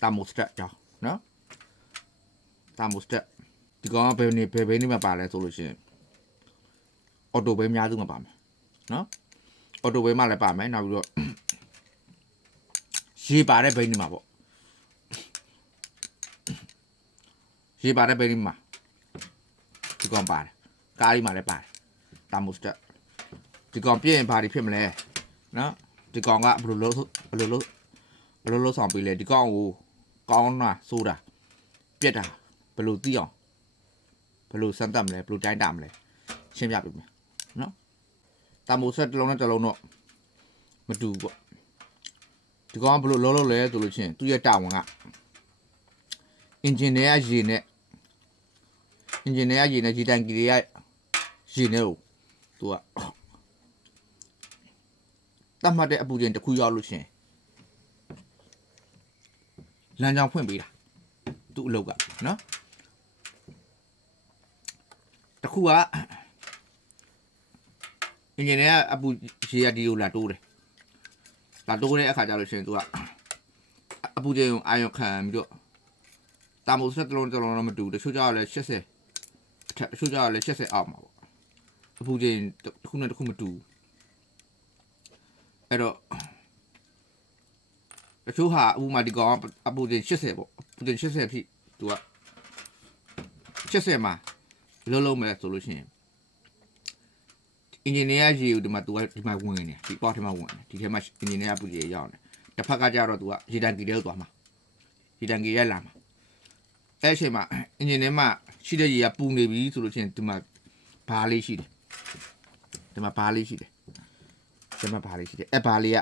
thermostat ကြောင်းနော် thermostat ဒီကောင်ကဘယ်နေမှာပါလဲဆိုလို့ရှိရင် auto ပဲအများစုမှာပါမယ်နော် auto ပဲမှာလည်းပါမယ်နောက်ပြီးတော့ရေပါတဲ့ဘိန်းနေမှာပေါ့ရေပါတဲ့ဘိန်းနေမှာဒီကောင်ပါတယ်ကားကြီးမှာလည်းပါတယ် thermostat ဒီကောင်ပြည့်ရင်ဘာတွေဖြစ်မလဲနော်ဒီကောင်ကဘယ်လိုလုပ်ဆောင်ပေးလဲဒီကောင်ကိုကောင်းတာဆိုတာပြက်တာဘယ်လိုသိအောင်ဘယ်လိုစမ်းသပ်မလဲဘယ်လိုတိုင်းတာမလဲရှင်းပြပေးမယ်နော် thermostat တစ်လုံးနဲ့တစ်လုံးတော့မတူပေါ့ဒီကောင်ကဘယ်လိုလုပ်လဲဆိုလို့ချင်းသူ့ရဲ့တာဝန်က engine ရဲ့ရေနဲ့ရေတန်ကီတွေရဲ့ရေနဲ့ကိုသူကတတ်မှတ်တဲ့အပူချိန်တစ်ခုရောက်လို့ချင်းလမ်းကြောင်းဖွင့်ပေးတာသူ့အလုပ်ကနော်တခုက engine ရဲ့အပူရေရဒီကိုလာတိုးတယ်တဲ့အခါကျလို့ချင်းသူကအပူချိန်ကိုအာရုံခံပြီးတော့တာမိုစတစ်တစ်လုံးတော့မတူတချို့ကြောက်လဲ80အထက်တချို့ကြောက်လဲ80အောက်မှာပေါ့အပူချိန်တစ်ခုနဲ့တစ်ခုမတူအဲ့တော့တချို့ဟာဥပမာဒီကောင်အပူချိန်80ပေါ့အပူချိန်80အထိသူက80မှာလုံးမယ်ဆိုလို့ရှိရင်အင်ဂျင်နီယာရေကိုဒီမှာသူကဒီမှာဝင်နေဒီပေါ့ထဲမှာဝင်နေဒီထဲမှာအင်ဂျင်နီယာပူရေရောက်နေတစ်ဖက်ကကြတော့သူကရေတန်ကီထဲကိုသွားမှာရေတန်ကီရဲလာမှာအဲ့အချိန်မှာအင်ဂျင်ထဲမှာရှိတဲ့ရေကပူနေပြီဆိုလို့ရှိရင်ဒီမှာဘားလေးရှိတယ်အဲ့ဘားလေးက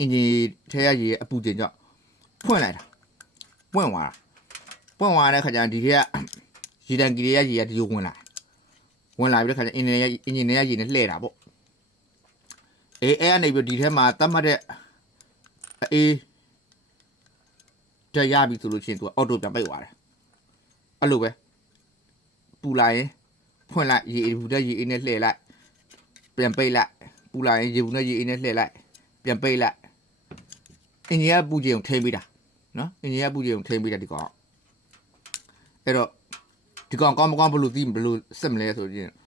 အင်ဂျင်ထဲရရေအပူချိန်ကြောင့်ဖွင့်လိုက်တာပွင့်သွားတဲ့ခါကျရင်ဒီထဲကရေတန်ကီရဲ့ရေကဒီလိုဝင်လာပြီးတဲ့ခါကျအင်ဂျင်ရဲ့ရေနဲ့လှည့်တာပေါ့အဲ့ကနေပြီးဒီထဲမှာတတ်မှတ်တဲ့အေးတက်ရပြီဆိုလို့ရှိရင်သူကအော်တိုပြန်ပိတ်သွားတယ်အဲ့လိုပဲပူလာရင်ဖွင့်လိုက်ရေဘူးတဲ့ရေအေးနဲ့လှည့်လိုက်ပြန်ပိတ်လိုက်ပူလာရင်ရေဘူးနဲ့ရေအေးနဲ့လှည့်လိုက်ပြန်ပိတ်လိုက်အင်ဂျင်ကပူချိန်ကိုထိန်းပေးတာနော်အင်ဂျင်ကပူချိန်ကိုထိန်းပေးတာဒီကောင်အဲ့တော့ဒီကောင်ကောင်းမကောင်းဘယ်လိုစစ်မလဲဆိုရင်